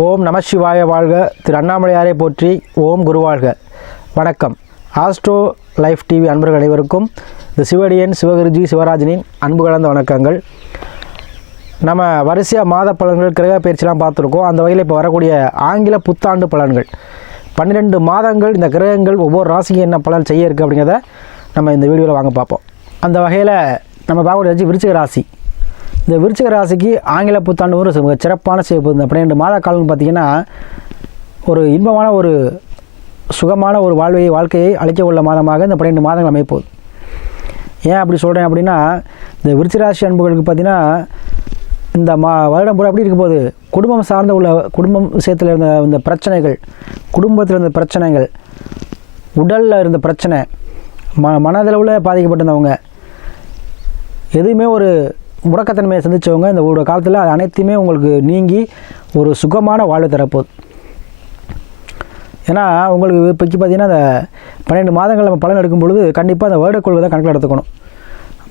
ஓம் நம சிவாய வாழ்க. திரு அண்ணாமலையாரை போற்றி ஓம் குருவாழ்க வணக்கம். ஆஸ்ட்ரோ லைஃப் டிவி அன்பர்கள் அனைவருக்கும் இந்த சிவடியன் சிவகுருஜி சிவராஜனின் அன்பு கலந்த வணக்கங்கள். நம்ம வரிசையாக மாத பலன்கள் கிரக பயிற்சிலாம் பார்த்துருக்கோம். அந்த வகையில் இப்போ வரக்கூடிய ஆங்கில புத்தாண்டு பலன்கள். பன்னிரெண்டு மாதங்கள் இந்த கிரகங்கள் ஒவ்வொரு ராசிக்கு என்ன பலன் செய்ய இருக்குது அப்படிங்கிறத நம்ம இந்த வீடியோவில் வாங்க பார்ப்போம். அந்த வகையில் நம்ம பார்க்கக்கூடிய விருச்சிக ராசி. இந்த விருச்சிக ராசிக்கு ஆங்கில புத்தாண்டு ஒரு மிக சிறப்பான சிறப்பு இந்த பன்னிரெண்டு மாத காலம் பார்த்திங்கன்னா ஒரு இன்பமான ஒரு சுகமான ஒரு வாழ்வை வாழ்க்கையை அழிக்க உள்ள மாதமாக இந்த பன்னிரெண்டு மாதங்கள் அமைப்போகுது ஏன் அப்படி சொல்கிறேன் அப்படின்னா இந்த விருச்சிராசி அன்புகளுக்கு பார்த்தீங்கன்னா இந்த மா வருடம் பூரா எப்படி இருக்கும் போது குடும்பம் சார்ந்த உள்ள குடும்பம் விஷயத்தில் இருந்த இந்த பிரச்சனைகள் குடும்பத்தில் இருந்த பிரச்சனைகள் உடலில் இருந்த பிரச்சனை ம மனதளவில் பாதிக்கப்பட்டிருந்தவங்க எதுவுமே ஒரு முடக்கத்தன்மையை சந்தித்தவங்க இந்த ஒரு காலத்தில் அது அனைத்துமே உங்களுக்கு நீங்கி ஒரு சுகமான வாழ்வு தரப்போகுது. ஏன்னா உங்களுக்கு இப்போக்கி பார்த்தீங்கன்னா அந்த பன்னெண்டு மாதங்கள் நம்ம பலன் எடுக்கும் பொழுது கண்டிப்பாக அந்த வருடக்கொள்கை தான் கணக்கில் எடுத்துக்கணும்.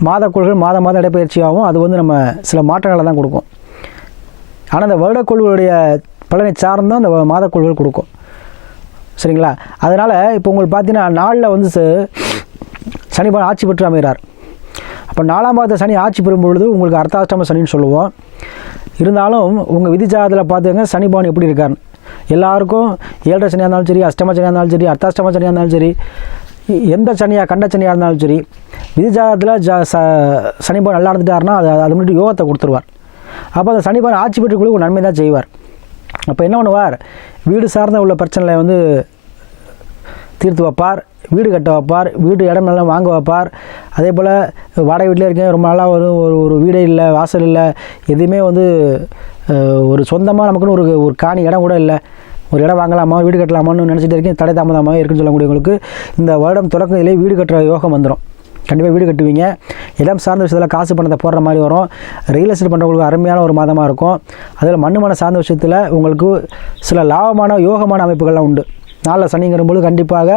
மாதக்கொள்கள் மாத மாதம் இடப்பயிற்சியாகவும் அது வந்து நம்ம சில மாற்றங்களை தான் கொடுக்கும். ஆனால் அந்த வருடக்கொள்களுடைய பலனை சார்ந்தும் அந்த மாதக்கொள்கள் கொடுக்கும். சரிங்களா? அதனால் இப்போ உங்களுக்கு பார்த்தீங்கன்னா நாளில் வந்து ச- ஆட்சி பெற்று அமைகிறார். அப்போ நாலாம் பாதத்தை சனி ஆட்சி பெறும் பொழுது உங்களுக்கு அர்த்தாஷ்டம சனின்னு சொல்லுவோம். இருந்தாலும் உங்கள் விதிஜாதத்தில் பார்த்துங்க சனி எப்படி இருக்கார்? எல்லாருக்கும் ஏழரை சனியாக இருந்தாலும் சரி அஷ்டம சனியாக இருந்தாலும் சரி அர்த்தாஷ்டம சனியாக இருந்தாலும் சரி எந்த சனியாக கண்ட சனியாக இருந்தாலும் சரி விதிஜாதத்தில் ஜ ச சனி நல்லா இருந்துட்டாருன்னா அது அது முன்னாடி யோகத்தை கொடுத்துருவார். அப்போ அந்த சனி ஆட்சி பெற்றுக்குள்ள ஒரு நன்மை தான் செய்வார். அப்போ என்ன பண்ணுவார்? வீடு சார்ந்த உள்ள பிரச்சனைகளை வந்து தீர்த்து வைப்பார் வீடு கட்ட வைப்பார் வீடு இடம் எல்லாம் வாங்க வைப்பார். அதே போல் வாடகை வீட்டிலே இருக்கேன் ரொம்ப நாளாக ஒரு ஒரு ஒரு வீடே இல்லை வாசல் இல்லை. எதுவுமே வந்து ஒரு சொந்தமாக நமக்குன்னு ஒரு ஒரு காணி இடம் கூட இல்லை. ஒரு இடம் வாங்கலாமா வீடு கட்டலாமான்னு நினச்சிட்டு இருக்கேன் தடை தாமதமாக இருக்குன்னு சொல்லக்கூடியவங்களுக்கு இந்த வருடம் தொடக்கத்திலே வீடு கட்டுற யோகம் வந்துடும் கண்டிப்பாக வீடு கட்டுவீங்க. இடம் சார்ந்த விஷயத்தில் காசு பணத்தை போடுற மாதிரி வரும். ரியல் எஸ்டேட் பண்ணுறவங்களுக்கு அருமையான ஒரு மாதமாக இருக்கும். அதில் மண்ணு மன சார்ந்த விஷயத்தில் உங்களுக்கு சில லாபமான யோகமான அமைப்புகள்லாம் உண்டு. நாளில் சனிங்கிறபோது கண்டிப்பாக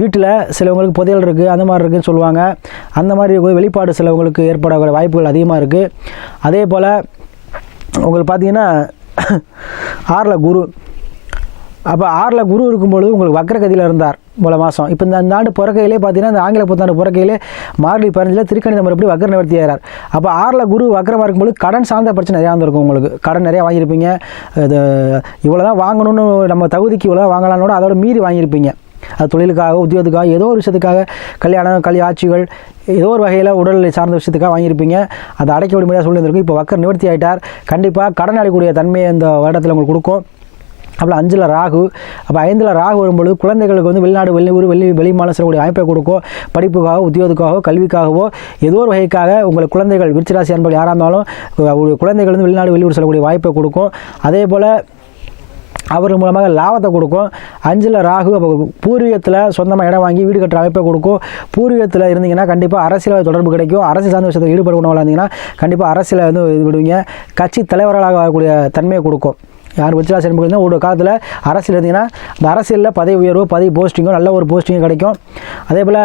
வீட்டில் சிலவங்களுக்கு புதையல் இருக்குது அந்த மாதிரி இருக்குதுன்னு சொல்லுவாங்க. அந்த மாதிரி வெளிப்பாடு சிலவங்களுக்கு ஏற்படக்கூடிய வாய்ப்புகள் அதிகமாக இருக்குது அதே போல் உங்களுக்கு பார்த்தீங்கன்னா ஆறில் குரு. அப்போ ஆறில் குரு இருக்கும்பொழுது உங்களுக்கு வக்கரகதியில் இருந்தார். மூல மாதம் இப்போ இந்த ஆண்டு பிறக்கையிலே பார்த்தீங்கன்னா இந்த ஆங்கில புத்தாண்டு பிறக்கையிலே மார்கழி பதினஞ்சில் திருக்கணித எப்படி வக்கர நிவர்த்தி ஆகிறார். அப்போ ஆறில் குரு வக்கரமாக இருக்கும்போது கடன் சார்ந்த பிரச்சனை நிறையா இருந்திருக்கும் உங்களுக்கு. கடன் நிறையா வாங்கியிருப்பீங்க. இது இவ்வளோ தான் வாங்கணும்னு நம்ம தகுதிக்கு இவ்வளோ வாங்கலாம்னு வாங்கலாம்னு அதோட மீறி வாங்கியிருப்பீங்க. அது தொழிலுக்காக உத்தியோகத்துக்காக ஏதோ ஒரு விஷயத்துக்காக கல்யாணம் கல்வி ஆட்சிகள் ஏதோ ஒரு வகையில் உடல் சார்ந்த விஷயத்துக்காக வாங்கியிருப்பீங்க. அதை அடைக்க முடியாத சூழ்நிலை இருக்கும். இப்போ வக்கர் நிவர்த்தி ஆகிட்டார் கண்டிப்பாக கடன் அடையக்கூடிய தன்மையை இந்த வருடத்தில் உங்களுக்கு கொடுக்கும். அப்புறம் அஞ்சில் ராகு அப்போ ஐந்தில் ராகு வரும்பொழுது குழந்தைகளுக்கு வந்து வெளிநாடு வெளியூர் வெளி வெளி செல்லக்கூடிய வாய்ப்பை கொடுக்கும் படிப்புக்காக உத்தியோகத்துக்காகவோ கல்விக்காகவோ ஏதோ ஒரு வகைக்காக உங்கள் குழந்தைகள் விருச்சிராசி அன்பர்கள் யாராக இருந்தாலும் குழந்தைகள் வந்து வெளிநாடு வெளியூர் செல்லக்கூடிய வாய்ப்பை கொடுக்கும். அதே போல் அவர் மூலமாக லாபத்தை கொடுக்கும். அஞ்சில் ராகு அப்போ பூர்வீகத்தில் சொந்தமாக இடம் வாங்கி வீடு கட்டுற அமைப்பை கொடுக்கும். பூர்வீகத்தில் இருந்தீங்கன்னா கண்டிப்பாக அரசியல் தொடர்பு கிடைக்கும். அரசியல் சார்ந்த விஷயத்தில் ஈடுபடுவனவளாக இருந்தீங்கன்னா கண்டிப்பாக அரசியலை வந்து இது விடுவீங்க. கட்சி தலைவர்களாக வரக்கூடிய தன்மையை கொடுக்கும். யார் விருச்சிராசி என்பது ஒரு காலத்தில் அரசியல் இருந்தீங்கன்னா அந்த அரசியலில் பதவி உயர்வு பதவி போஸ்டிங்கோ நல்ல ஒரு போஸ்டிங்கும் கிடைக்கும். அதே போல்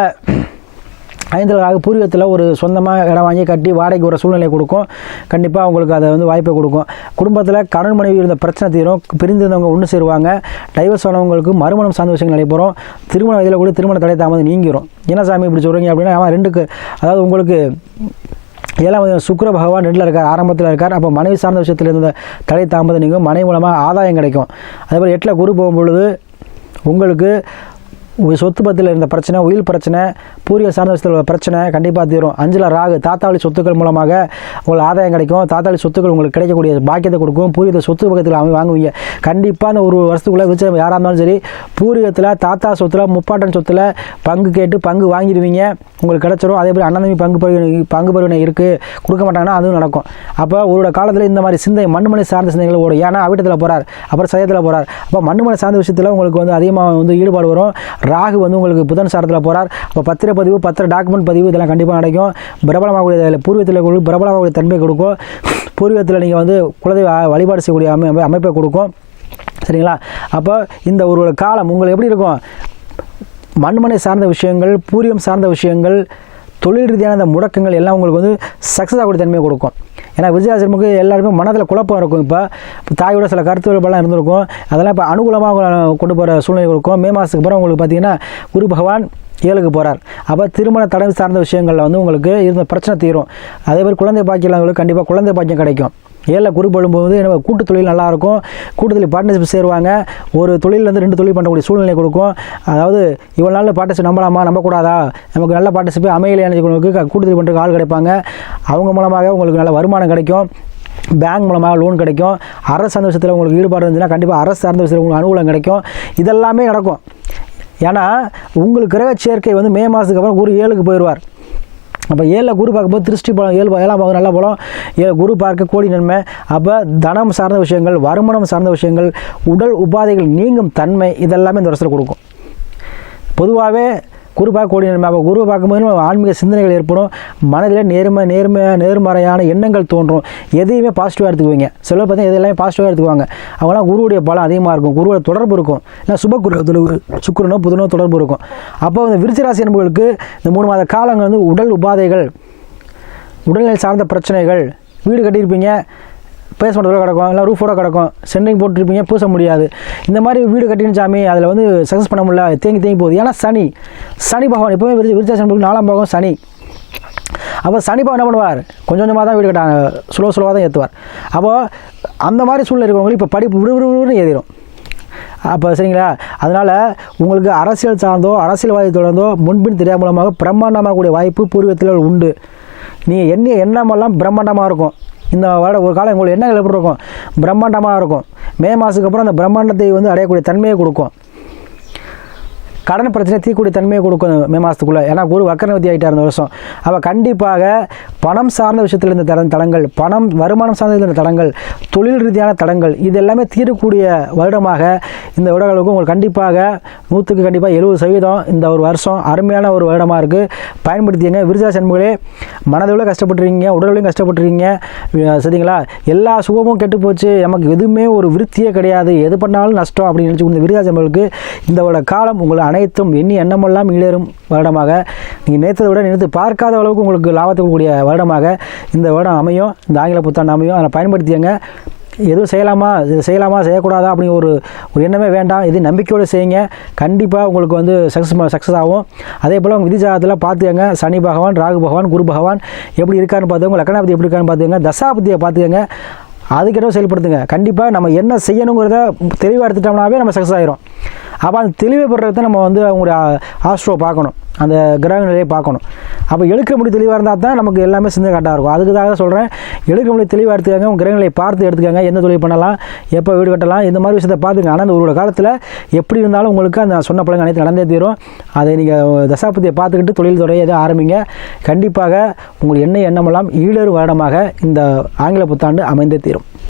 ஐந்தில் பூர்வீகத்தில் ஒரு சொந்தமாக இடம் வாங்கி கட்டி வாடகைக்கு ஒரு சூழ்நிலை கொடுக்கும். கண்டிப்பாக அவங்களுக்கு அதை வந்து வாய்ப்பை கொடுக்கும். குடும்பத்தில் கணவன் மனைவி இருந்த பிரச்சனை தீரும். பிரிந்திருந்தவங்க ஒன்று சேருவாங்க. டைவர்ஸ் ஆனவங்களுக்கு மறுமணம் சார்ந்த விஷயங்கள் நடைபெறும். திருமண வயதில் கூட திருமண தடை தாமதம் நீங்கிரும். என்ன சாமி இப்படி சொல்கிறீங்க அப்படின்னா அவன் ரெண்டுக்கு அதாவது உங்களுக்கு ஏழாம் சுக்கர பகவான் ரெண்டில் இருக்கார் ஆரம்பத்தில் இருக்கார். அப்போ மனைவி சார்ந்த விஷயத்தில் இருந்த தடை தாமதம் நீங்கும் மனைவி மூலமாக ஆதாயம் கிடைக்கும். அதேபோல் எட்டில் குரு போகும் பொழுது உங்களுக்கு சொத்து பத்தில் இருந்த பிரச்சனை உயிர் பிரச்சனை பூர்வீக சார்ந்த விஷயத்தில் உள்ள பிரச்சனை கண்டிப்பாக தீரும். அஞ்சில் ராகு தாத்தாவளி சொத்துக்கள் மூலமாக உங்களுக்கு ஆதாயம் கிடைக்கும். தாத்தாவளி சொத்துக்கள் உங்களுக்கு கிடைக்கக்கூடிய பாக்கியத்தை கொடுக்கும். பூர்வீக சொத்து பக்கத்தில் அவங்க வாங்குவீங்க. கண்டிப்பாக அந்த ஒரு வருஷத்துக்குள்ளே வச்சு யாராக இருந்தாலும் சரி பூர்வீகத்தில் தாத்தா சொத்தில் முப்பாட்டன் சொத்தில் பங்கு கேட்டு பங்கு வாங்கிடுவீங்க. உங்களுக்கு கிடச்சிரும். அதே மாதிரி அண்ணன் தம்பி பங்கு பருவ பங்கு பருவனை இருக்குது கொடுக்க மாட்டாங்கன்னா அதுவும் நடக்கும். அப்போ ஒரு காலத்தில் இந்த மாதிரி சிந்தை மண்மனை சார்ந்த சிந்தைகள் ஓடும். ஏன்னா அவிட்டத்தில் போகிறார் அப்புறம் சயத்தில் போகிறார் அப்போ மண்மனை சார்ந்த விஷயத்தில் உங்களுக்கு வந்து அதிகமாக வந்து ஈடுபாடு வரும். ராகு வந்து உங்களுக்கு புதன் சாரத்தில் போகிறார் அப்போ பத்திர பதிவு பத்திர டாக்குமெண்ட் பதிவு இதெல்லாம் கண்டிப்பாக நடக்கும். பிரபலமாகக்கூடிய பூர்வீகத்தில் உங்களுக்கு பிரபலமாகக்கூடிய தன்மை கொடுக்கும். பூர்வீகத்தில் நீங்கள் வந்து குலதெய்வ வழிபாடு செய்யக்கூடிய அமை அமை- அமைப்பை கொடுக்கும். சரிங்களா? அப்போ இந்த ஒரு காலம் உங்களுக்கு எப்படி இருக்கும்? மண்மனை சார்ந்த விஷயங்கள் பூரியம் சார்ந்த விஷயங்கள் தொழில் ரீதியான அந்த முடக்கங்கள் எல்லாம் உங்களுக்கு வந்து சக்ஸஸ் ஆகக்கூடிய தன்மையை கொடுக்கும். ஏன்னா விருச்சிராசிரமுக்கு எல்லாருமே மனதில் குழப்பம் இருக்கும். இப்போ இப்போ தாயோட சில கருத்து வேறுபாடுலாம் இருந்திருக்கும். அதெல்லாம் இப்போ அனுகூலமாக கொண்டு போகிற சூழ்நிலை இருக்கும் மே மாதத்துக்கு அப்புறம் உங்களுக்கு பார்த்தீங்கன்னா குரு பகவான் ஏழுக்கு போகிறார் அப்போ திருமண தடவை சார்ந்த விஷயங்களில் வந்து உங்களுக்கு இருந்த பிரச்சனை தீரும். அதே மாதிரி குழந்தை பாக்கியில் உங்களுக்கு கண்டிப்பாக குழந்தை பாக்கியம் கிடைக்கும். ஏழில் குறிப்பிடும்போது நம்ம கூட்டு தொழில் நல்லாயிருக்கும். கூட்டு தொழில் பார்ட்னர்ஷிப் சேருவாங்க. ஒரு தொழிலேருந்து ரெண்டு தொழில் பண்ணக்கூடிய சூழ்நிலை கொடுக்கும். அதாவது இவ்வளோ நாள் பார்ட்னர்ஷிப் நம்பலாமா? நம்பக்கூடாதா? நமக்கு நல்ல பார்ட்னர்ஷிப் அமையலை எனக்கு கூட்டு தொழில் பண்ணுறதுக்கு ஆள் கிடைப்பாங்க. அவங்க மூலமாக உங்களுக்கு நல்ல வருமானம் கிடைக்கும். பேங்க் மூலமாக லோன் கிடைக்கும். அரசு சார்ந்த விஷயத்தில் உங்களுக்கு ஈடுபாடு இருந்துச்சுன்னா கண்டிப்பாக அரசு சார்ந்த விஷயத்தில் உங்களுக்கு அனுகூலம் கிடைக்கும். இதெல்லாமே நடக்கும். ஏன்னா உங்களுக்கு கிரக சேர்க்கை வந்து மே மாதத்துக்கு அப்புறம் குரு ஏழுக்கு போயிடுவார். அப்போ ஏழில் குரு பார்க்கும்போது திருஷ்டி பலம் ஏழு ஏழாம் பாகம் நல்ல பலம். ஏழு குரு பார்க்க கோடி நன்மை. அப்போ தனம் சார்ந்த விஷயங்கள் வருமானம் சார்ந்த விஷயங்கள் உடல் உபாதைகள் நீங்கும் தன்மை இதெல்லாமே இந்த வருஷத்தில் கொடுக்கும். பொதுவாகவே குரு பார்க்க கோடி நன்மை. அப்போ குருவை பார்க்கும்போது நம்ம ஆன்மீக சிந்தனைகள் ஏற்படும். மனதில் நேர்மை நேர்மை நேர்மறையான எண்ணங்கள் தோன்றும். எதையுமே பாசிட்டிவாக எடுத்துக்குவீங்க. சில பார்த்தீங்கன்னா எது எல்லாமே பாசிட்டிவாக எடுத்துக்குவாங்க. அவங்களாம் குருவுடைய பலம் அதிகமாக இருக்கும். குருவோட தொடர்பு இருக்கும். இல்லை சுபகுரு தொடர்பு சுக்கிரனோ புதனோ தொடர்பு இருக்கும். அப்போ இந்த விருச்சிராசி என்பவர்களுக்கு இந்த மூணு மாத காலங்கள் வந்து உடல் உபாதைகள் உடல்நிலை சார்ந்த பிரச்சனைகள் வீடு கட்டியிருப்பீங்க. பேஸ்மெண்ட்டோட கிடக்கும் இல்லை ரூஃபோட கிடக்கும் சென்டிங் போட்டுருப்பீங்க பூச முடியாது. இந்த மாதிரி வீடு கட்டின சாமி அதில் வந்து சக்ஸஸ் பண்ண முடியல தேங்கி தேங்கி போகுது. ஏன்னா சனி சனி பகவான் எப்போவுமே விருச்சி விருச்சாசன் நாலாம் பாகம் சனி. அப்போ சனி பகவான் என்ன பண்ணுவார்? கொஞ்சம் கொஞ்சமாக தான் வீடு கட்டாங்க ஸ்லோ ஸ்லோவாக தான் ஏற்றுவார். அப்போது அந்த மாதிரி சூழ்நிலை இருக்கவங்களுக்கு இப்போ படிப்பு விறுவிறுன்னு ஏறிடும். அப்போ சரிங்களா? அதனால் உங்களுக்கு அரசியல் சார்ந்தோ அரசியல்வாதி தொடர்ந்தோ முன்பின் தெரியாத மூலமாக பிரம்மாண்டமாக கூடிய வாய்ப்பு பூர்வீகத்தில் உண்டு. நீங்கள் எண்ணி எண்ணமெல்லாம் பிரம்மாண்டமாக இருக்கும். இந்த வருட ஒரு காலம் உங்களுக்கு எண்ணங்கள் எப்படி இருக்கும் பிரம்மாண்டமாக இருக்கும். மே மாதத்துக்கு அப்புறம் அந்த பிரம்மாண்டத்தை வந்து அடையக்கூடிய தன்மையை கொடுக்கும். கடன் பிரச்சனை தீக்கூடிய தன்மையை கொடுக்கும் மே மாதத்துக்குள்ளே ஏன்னா குரு வக்கரவதி ஆகிட்டார் இந்த வருஷம். அப்போ கண்டிப்பாக பணம் சார்ந்த விஷயத்தில் இருந்த தட தடங்கள் பணம் வருமானம் சார்ந்த இருந்த தடங்கள் தொழில் ரீதியான தடங்கள் இது எல்லாமே தீரக்கூடிய வருடமாக இந்த வருடங்களுக்கு உங்களுக்கு கண்டிப்பாக நூற்றுக்கு கண்டிப்பாக எழுபது சதவீதம் இந்த ஒரு வருஷம் அருமையான ஒரு வருடமாக இருக்குது பயன்படுத்தியங்க விருதா சண்முகளே மனதளவில் கஷ்டப்பட்டுருக்கீங்க உடலையும் கஷ்டப்பட்டுருக்கீங்க. சரிங்களா? எல்லா சுகமும் கெட்டு போச்சு. நமக்கு எதுவுமே ஒரு விருத்தியே கிடையாது. எது பண்ணாலும் நஷ்டம் அப்படின்னு நினச்சி இந்த விருதா சண்முகளுக்கு இந்த காலம் உங்களை அனை அனைத்தும் எண்ணி எண்ணமெல்லாம் ஈடேறும் வருடமாக. நீங்கள் நேற்றதை விட நினைத்து பார்க்காத அளவுக்கு உங்களுக்கு லாபத்தை கூடிய வருடமாக இந்த வருடம் அமையும். இந்த ஆங்கில புத்தாண்டு அமையும். அதை பயன்படுத்தியங்க. எதுவும் செய்யலாமா? இது செய்யலாமா? செய்யக்கூடாதா? அப்படிங்கிற ஒரு ஒரு எண்ணமே வேண்டாம். இது நம்பிக்கையோடு செய்யுங்க. கண்டிப்பாக உங்களுக்கு வந்து சக்ஸஸ் சக்ஸஸ் ஆகும். அதே போல் உங்கள் விதிஜாதத்தில் பார்த்துக்கங்க. சனி பகவான் ராகு பகவான் குரு பகவான் எப்படி இருக்கான்னு பார்த்துக்கோங்க. லக்கணாபதி எப்படி இருக்கான்னு பார்த்துக்கோங்க. தசாபதியை பார்த்துக்கங்க. அதுக்கிட்ட செயல்படுத்துங்க? கண்டிப்பாக நம்ம என்ன செய்யணுங்கிறத தெளிவாக எடுத்துட்டோம்னாவே நம்ம சக்ஸஸ் ஆகிரும் அப்போ அந்த தெளிவை பெறுறத நம்ம வந்து அவங்களுடைய ஆஸ்ட்ரோ பார்க்கணும். அந்த கிரக நிலையை பார்க்கணும். அப்போ எழுக்க முடி தெளிவாக இருந்தால் தான் நமக்கு எல்லாமே சிந்தனை கரெக்டாக இருக்கும். அதுக்காக சொல்கிறேன் எழுக்க முடி தெளிவாக எடுத்துக்கங்க உங்கள் கிரகங்களை பார்த்து எடுத்துக்கங்க எந்த தொழில் பண்ணலாம் எப்போ வீடு கட்டலாம் இந்த மாதிரி விஷயத்தை பார்த்துங்க ஆனால் அந்த ஒரு காலத்தில் எப்படி இருந்தாலும் உங்களுக்கு அந்த சொன்ன பழங்கள் அனைத்து நடந்தே தீரும். அதை நீங்கள் தசாபதியை பார்த்துக்கிட்டு தொழில் துறையை எதை ஆரம்பிங்க. கண்டிப்பாக உங்கள் எண்ணெய் எண்ணமெல்லாம் ஈழறு வருடமாக இந்த ஆங்கில புத்தாண்டு அமைந்தே தீரும்.